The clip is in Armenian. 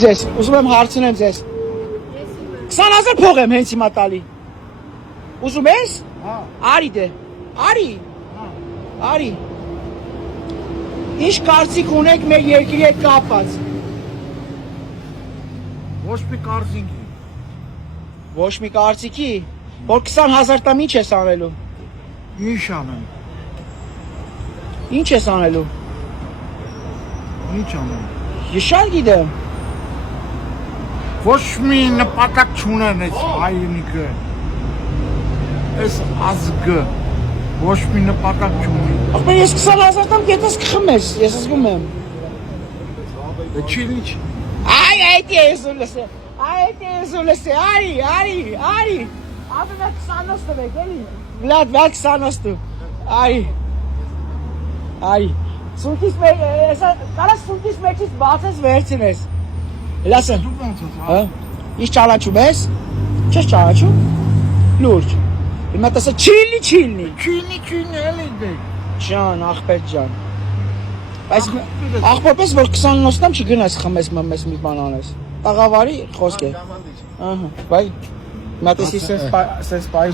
Ձեզ, ուզում եմ հարցնեմ ձեզ։ 20,000 փող եմ հենց հիմա տալի։ Ուզում ես? Հա։ Արի դե։ Արի։ Արի։ Ինչ կարծիք ունեք մեր երկրի հետ կապված։ Ոչ մի կարծիքի։ Ոչ մի կարծիքի, որ 20,000 տամ ինչ ես անելու։ Ինչ անեմ։ Ինչ ես անելու։ Ինչ անեմ։ Ես շատ գիտեմ։ Ոչ մի նպատակ չունեն այս հայրենիքը։ Այս ազգը ոչ մի նպատակ չունի։ Ախպեր ես 20,000 տամ գետես կխմես, ես զգում եմ։ Դե չի ինչ։ Այ այդ ես ուլսե։ Այդ ես ուլսե։ Արի։ Ապա 20 տվեք էլի։ Վլադ 20 Արի։ Սունտից մեկ, կարաս սունտից մեկից բացես վերցնես։ Լասը։ Դու ոնց ես, Հա։ Ինչ ճանաչում ես։ Չես ճանաչում։ Լուրջ։ Հիմա տեսա չիլնի։ Չի էլի դե։ Ջան, ախպեր ջան։ Բայց ախպերպես որ 20 տամ չգնաս խմես մմես մի բան անես։ Տաղավարի խոսք է։ Ահա, բայ։ Մատեսի սես պայ։